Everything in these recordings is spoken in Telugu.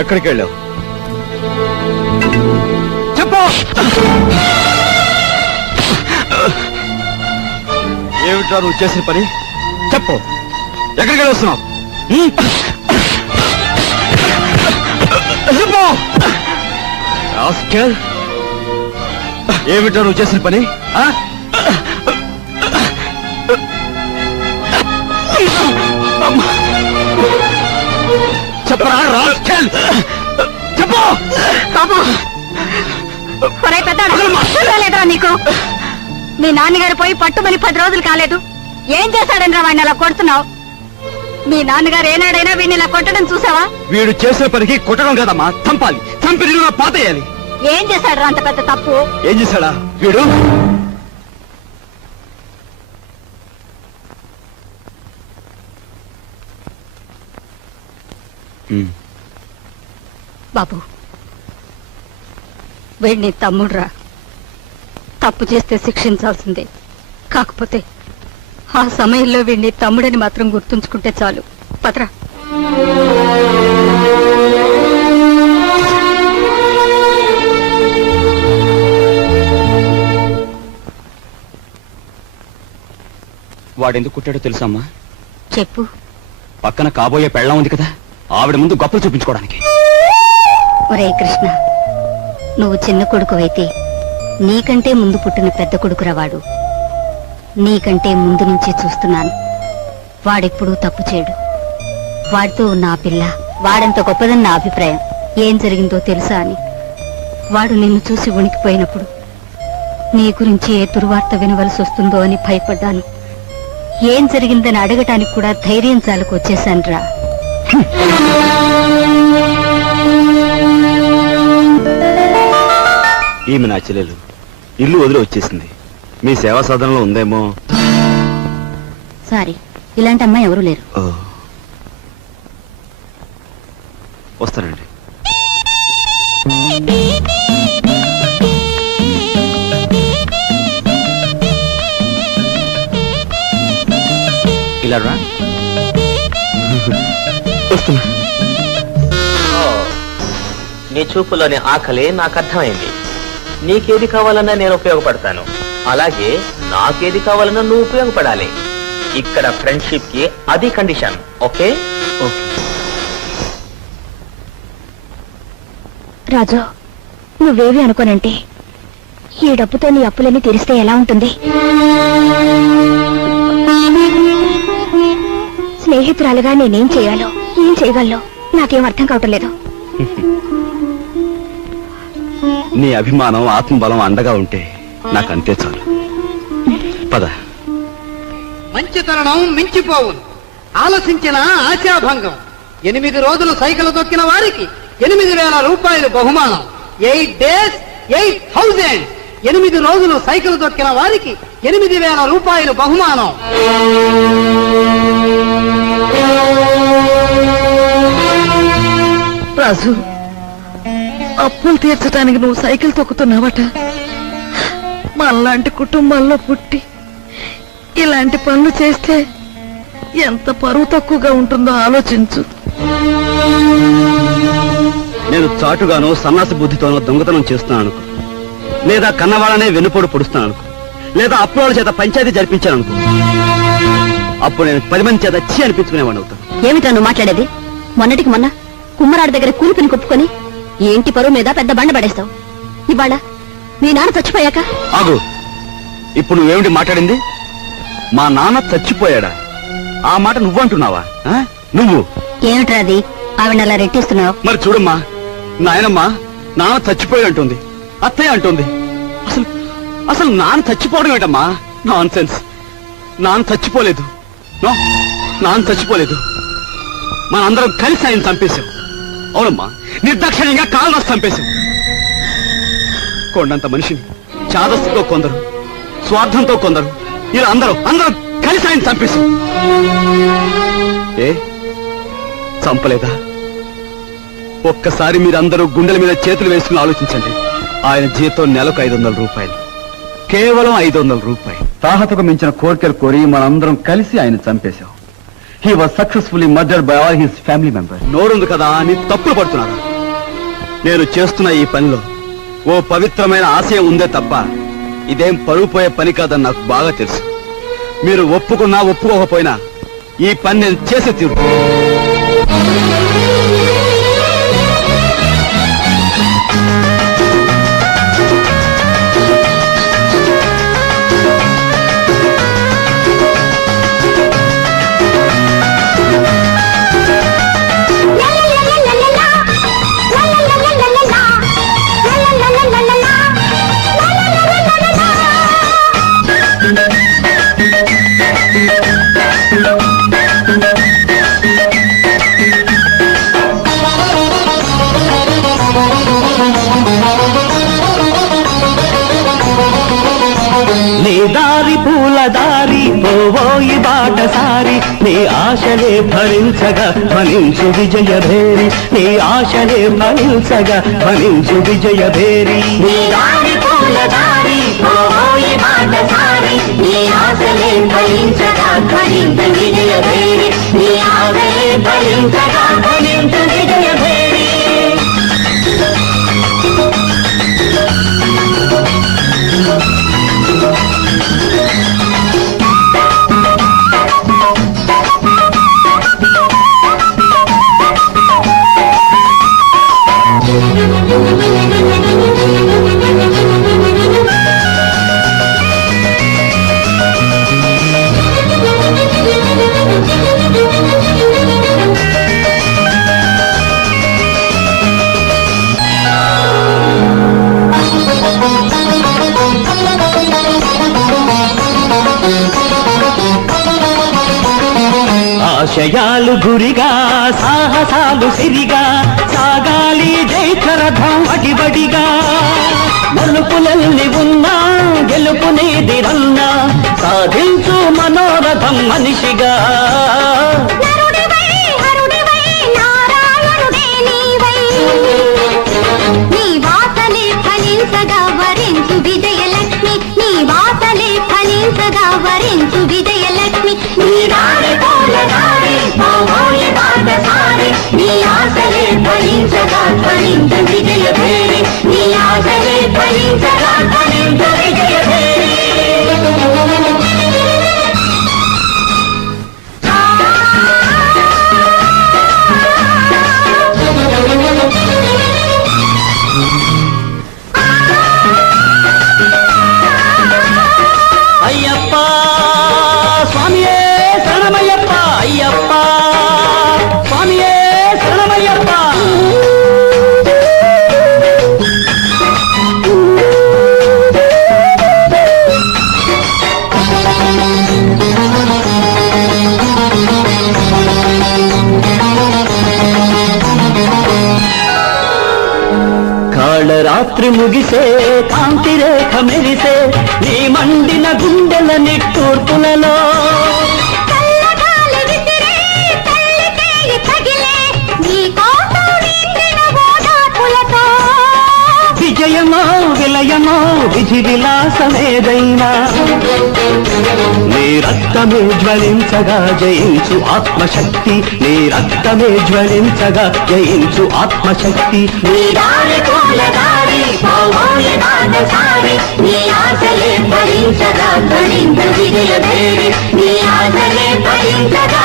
ఎక్కడికి వెళ్ళావు? చెప్పు. ఏమిట్రా నువ్వు చేసిన పని? చెప్పు. ఎక్కడికి వెళ్ళి వస్తున్నావు? హ్మ్? చెప్పు. ఏమిట్రా నువ్వు చేసిన పని? చెప్పరా రాస్కెల్. చెప్పు! బాబు! ఒరే పెద్దాడా, లేదురా నీకు. మీ నాన్నగారు పోయి పట్టుమని పది రోజులు కాలేదు. ఏం చేశాడని వాడిని అలా కొడుతున్నావు? మీ నాన్నగారు ఏనాడైనా వీడిని ఇలా కొట్టడం చూసావా? వీడు చేసిన పనికి కొట్టడం కదమ్మా చంపాలి. చంపి పాతేయాలి. ఏం చేశాడు అంత పెద్ద తప్పు? ఏం చేశాడా? వీడు? బాబు వీడిని తమ్ముడురా. తప్పు చేస్తే శిక్షించాల్సిందే. కాకపోతే ఆ సమయంలో వీడిని తమ్ముడని మాత్రం గుర్తుంచుకుంటే చాలు. పత్రా వాడెందుకు కుట్టాడో తెలుసమ్మా చెప్పు. పక్కన కాబోయే పెళ్ళం ఉంది కదా. ఆవిడ ముందు గొప్పలు చూపించుకోవడానికి. ఒరే కృష్ణ నువ్వు చిన్న కొడుకువైతే నీకంటే ముందు పుట్టిన పెద్ద కొడుకురా వాడు నీకంటే ముందు నుంచే చూస్తున్నాను. వాడెప్పుడూ తప్పు చేయడు. వాడితో ఉన్న ఆ పిల్ల వాడంత గొప్పదని నా అభిప్రాయం ఏం జరిగిందో తెలుసా అని. వాడు నిన్ను చూసి ఉణికిపోయినప్పుడు నీ గురించి ఏ దుర్వార్త వినవలసి వస్తుందో అని భయపడ్డాను. ఏం జరిగిందని అడగటానికి కూడా ధైర్యం చాలకు వచ్చేసానురా ఈమె నా చెల్లెలు. ఇల్లు వదిలి వచ్చేసింది. మీ సేవా సాధనలో ఉందేమో? సారీ ఇలాంటి అమ్మాయి ఎవరూ లేరు. ఓ. వస్తానండి. ఇలా రా. వస్తున్నా నీ చూపులోని ఆకలి నాకు అర్థమైంది. నీకేది కావాలన్నా నేను ఉపయోగపడతాను. అలాగే నాకేది కావాలన్నా నువ్వు ఉపయోగపడాలి. ఇక్కడ ఫ్రెండ్షిప్కి అది కండిషన్ ఓకే ఓకే? రాజు నువ్వేవి అనుకోనంటే ఈ డబ్బుతో నీ అప్పులన్నీ తీరిస్తే ఎలా ఉంటుంది? స్నేహితురాలుగా నేనేం చేయాలో ఏం చేయగలను నాకేం అర్థం కావటం లేదు. నీ అభిమానం ఆత్మబలం అండగా ఉంటే నాకు అంతే చాలు. పద. మంచి తరుణం మించిపోవును. ఆలోచించిన ఆశాభంగం. ఎనిమిది రోజులు సైకిల్ తొక్కిన వారికి ఎనిమిది వేల రూపాయలు బహుమానం. Eight days eight thousand. ఎనిమిది రోజులు సైకిల్ తొక్కిన వారికి ఎనిమిది వేల రూపాయలు బహుమానం. రాజు. అప్పులు తీర్చడానికి నువ్వు సైకిల్ తొక్కుతున్నావట. మనలాంటి కుటుంబాల్లో పుట్టి ఇలాంటి పనులు చేస్తే ఎంత పరువు తక్కువగా ఉంటుందో ఆలోచించు. నేను చాటుగానో సన్నాసి బుద్ధితోనో దొంగతనం చేస్తున్నాను లేదా కన్నవాళ్ళనే వెన్నుపోటు పొడుస్తున్నాను లేదా అప్పుల చేత పంచాయతీ జరిపించాను అనుకో. అప్పుడు నేను పది మంది చేత చీ అనిపించుకునేవాడిని అవుతాను. ఏమిటా నువ్వు మాట్లాడేది? మొన్నటికి మొన్న కుమ్మరాడి దగ్గర కూలిపిని కుప్పుకొని ఈ ఇంటి పరువు మీద పెద్ద బండ పడేస్తావు. ఇవాళ మీ నాన్న చచ్చిపోయాక? ఆగు. ఇప్పుడు నువ్వేమిటి మాట్లాడింది? మా నాన్న చచ్చిపోయాడా? ఆ మాట నువ్వంటున్నావా ఆ? నువ్వు. ఏమిట్రా అది? ఆవిడ అలా రెట్టిస్తున్నావు. మరి చూడమ్మా. నాయనమ్మా నాన్న చచ్చిపోయి అంటుంది. అత్తయ్య అంటుంది. అసలు అసలు నాన్న చచ్చిపోవడం ఏంటమ్మా? నాన్ సెన్స్ నాన్న చచ్చిపోలేదు. నో నాన్న చచ్చిపోలేదు. మనందరం కలిసి ఆయన చంపేశాం. అవునమ్మా నిర్దాక్షిణ్యంగా కాలు చంపేశాం కొండంత మనిషిని చాదస్తుతో కొందరు స్వార్థంతో కొందరు ఇలా అందరూ అందరూ కలిసి ఆయన చంపేశాం ఏ? చంపలేదా? ఒక్కసారి మీరందరూ గుండెల మీద చేతులు వేసుకుని ఆలోచించండి. ఆయన జీతం నెలకు ఐదు వందల రూపాయలు. కేవలం ఐదు వందల రూపాయలు. తాహతకు మించిన కోరికలు కోరి మనందరం కలిసి ఆయన చంపేశాం. He was successfully murder by all his family member నోరుంది కదా అని తప్పులు పడుతున్నారు. నేను చేస్తున్న ఈ పనిలో ఓ పవిత్రమైన ఆశయం ఉందే తప్ప ఇదేం పరుగు పోయే పని కాదని నాకు బాగా తెలుసు. మీరు ఒప్పుకున్నా ఒప్పుకోకపోయినా ఈ పని నేను చేసే తీరు నీ ఆశలే ఫలించగా ఫలించు విజయ భేరి. నీ ఆశలే ఫలించగా ఫలించు విజయ భేరి. నీ దారి పూల దారి పోవోయి బాటసారి నీ ఆశలే ఫలించగా ఫలించు విజయ భేరి. నీ ఆశలే ఫలించగా గురిగా సాహసాలు సిరిగా సాగాలి జైకరథం అడిబడిగా మలుపులల్లి ఉన్నా గెలుపునేది రన్నా సాధించు మనోరథం మనిషిగా. కాళరాత్రి ముగిసే కాంతి రేఖ మెరిసే నీ మండిన గుండెల నిట్టూర్పులలో. విజయమో విలయమో విధి విలాసమేదైనా. నీ రక్తమే జ్వలించగా జయించు ఆత్మశక్తి నీ రక్తమే జ్వలించగా జయించు ఆత్మశక్తి. నీ దారి పూల నీ ఆశలే భరించగా భరించ విజయ భేరి నీ ఆశలే భరించగా.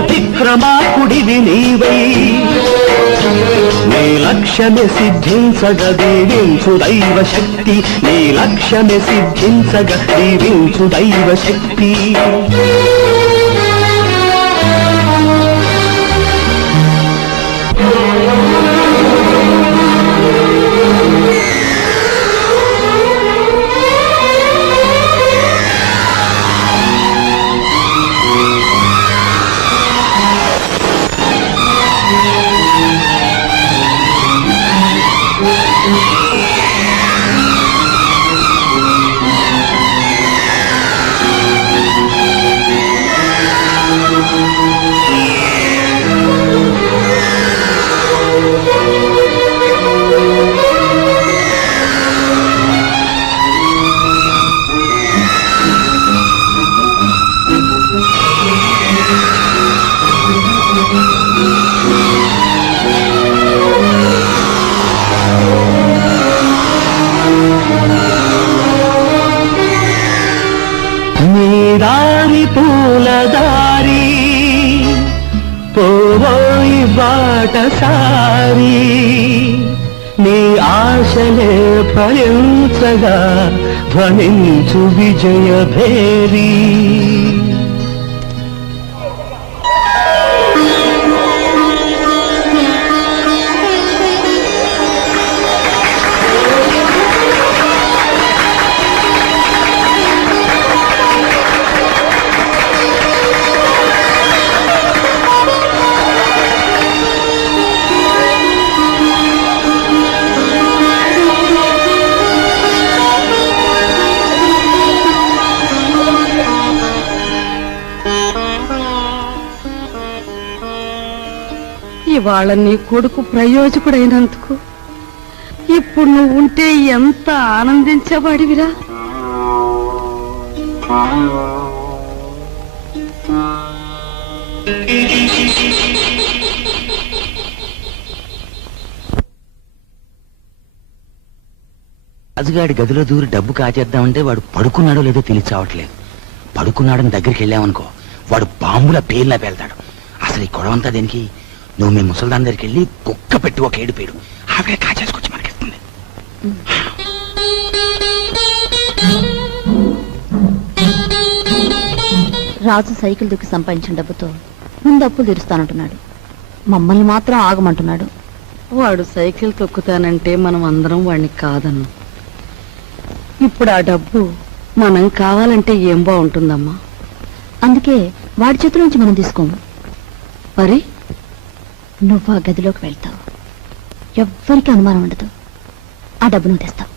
విక్రమాకుడివి నీవై. నీ లక్ష్యమే సిద్ధించగ దీవించు దైవ శక్తి నీ లక్ష్యమే సిద్ధించగ దీవించు దైవ శక్తి ఫలించగా ధ్వనించు విజయ భేరీ. ఇవాళ నీ కొడుకు ప్రయోజకుడైనందుకు ఇప్పుడు నువ్వు ఉంటే ఎంత ఆనందించేవాడివిరా? రాజుగాడి గదిలో దూరి డబ్బు కాచేద్దామంటే వాడు పడుకున్నాడో లేదో తెలిసి చావట్లేదు పడుకున్నాడని దగ్గరికి వెళ్ళామనుకో వాడు బాంబుల పేర్లా పెళ్తాడు అసలు ఈ గొడవంతా దేనికి? నువ్వు మీ ముసల్దాన్ దగ్గరికి వెళ్ళి కుక్క పెట్టి ఒక ఏడు పేడు ఆవిడే కాచేసుకొచ్చి మనకిస్తుంది. రాజు సైకిల్ దుక్కి సంపాదించిన డబ్బుతో ముందు అప్పులు తీరుస్తానంటున్నాడు. మమ్మల్ని మాత్రం ఆగమంటున్నాడు. వాడు సైకిల్ తొక్కుతానంటే మనం అందరం వాడిని కాదన్ను. ఇప్పుడు ఆ డబ్బు మనం కావాలంటే ఏం బాగుంటుందమ్మా? అందుకే వాడి చేతుల నుంచి మనం తీసుకోము. మరి? నువ్వు ఆ గదిలోకి వెళ్తావు. ఎవ్వరికి అనుమానం ఉండదు. ఆ డబ్బు నువ్వు తెస్తావు.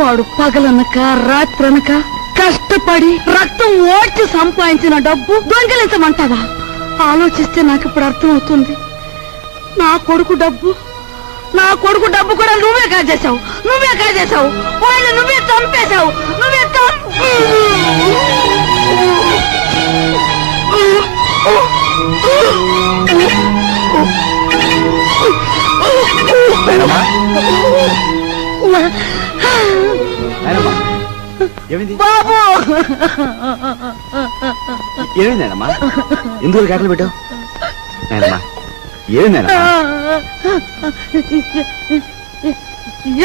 వాడు పగలనక రాత్రనక కష్టపడి రక్తం ఓడ్చి సంపాదించిన డబ్బు దొంగలించమంటావా? ఆలోచిస్తే నాకు ఇప్పుడు అర్థమవుతుంది. నా కొడుకు డబ్బు నా కొడుకు డబ్బు కూడా నువ్వే కాజేశావు. నువ్వే కాజేశావు. వాళ్ళు నువ్వే చంపేశావు. నువ్వే బాబు ఏమైంది నాయనమ్మా? ఎందుకు కేకలు పెట్టావు? నాయనమ్మా నాయనమ్మా?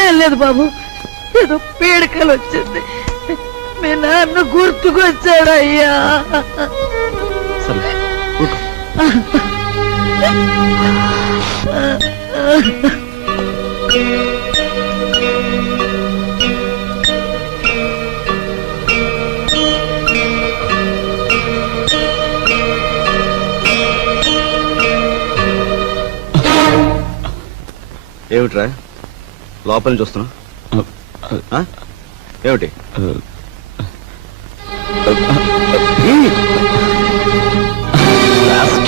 ఏం లేదు బాబు ఏదో పీడకలు వచ్చింది. మీ నాన్న గుర్తుకొచ్చాడయ్యా. సరే. ఏమిట్రా? లోపల నుంచి ఆ? ఏమిటి?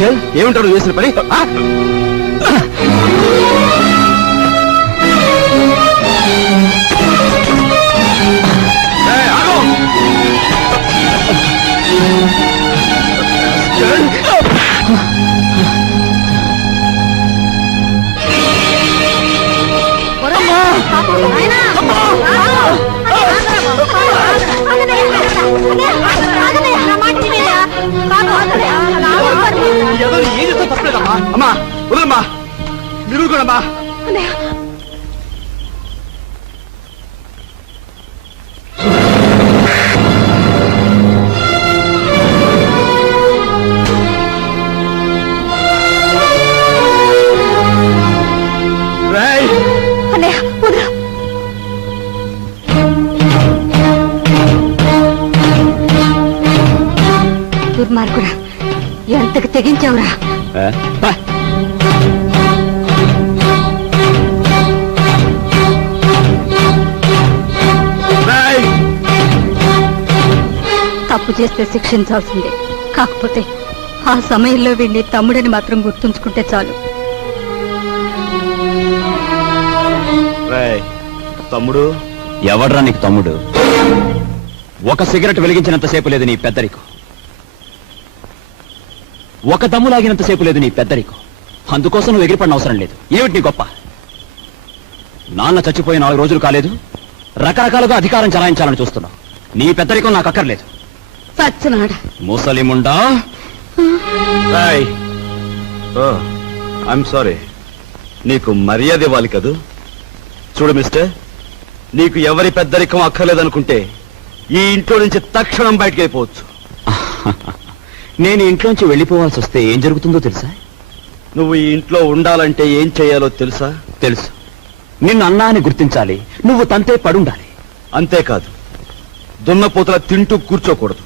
ఏమిటారు? చేసిన పని? వదరా దుర్మార్గుడా ఎంతకు తెగించావురా? తప్పు చేస్తే శిక్షించాల్సిందే. కాకపోతే ఆ సమయంలో వీడిని తమ్ముడని మాత్రం గుర్తుంచుకుంటే చాలు. రేయ్, తమ్ముడు? ఎవడ్రా నీకు తమ్ముడు? ఒక సిగరెట్ వెలిగించినంతసేపు లేదు నీ పెద్దరికం. ఒక దమ్ము లాగినంతసేపు లేదు నీ పెద్దరికం. అందుకోసం నువ్వు ఎగిరిపడిన అవసరం లేదు. ఏమిటి నీ గొప్ప? నాన్న చచ్చిపోయి నాలుగు రోజులు కాలేదు. రకరకాలుగా అధికారం చలాయించాలని చూస్తున్నావు. నీ పెద్దరికం నాకు అక్కర్లేదు. సచ్చినాడ. ముసలిముండా? ఐఎమ్ సారీ నీకు మర్యాద ఇవ్వాలి కదూ? చూడు మిస్టర్ నీకు ఎవరి పెద్దరికం అక్కర్లేదనుకుంటే ఈ ఇంట్లో నుంచి తక్షణం బయటకు అయిపోవచ్చు నేను ఇంట్లోంచి వెళ్ళిపోవాల్సి వస్తే ఏం జరుగుతుందో తెలుసా? నువ్వు ఈ ఇంట్లో ఉండాలంటే ఏం చేయాలో తెలుసా? తెలుసు. నిన్ను అన్నా అని గుర్తించాలి. నువ్వు తంతే పడుండాలి. అంతేకాదు దున్నపోతల తింటూ కూర్చోకూడదు.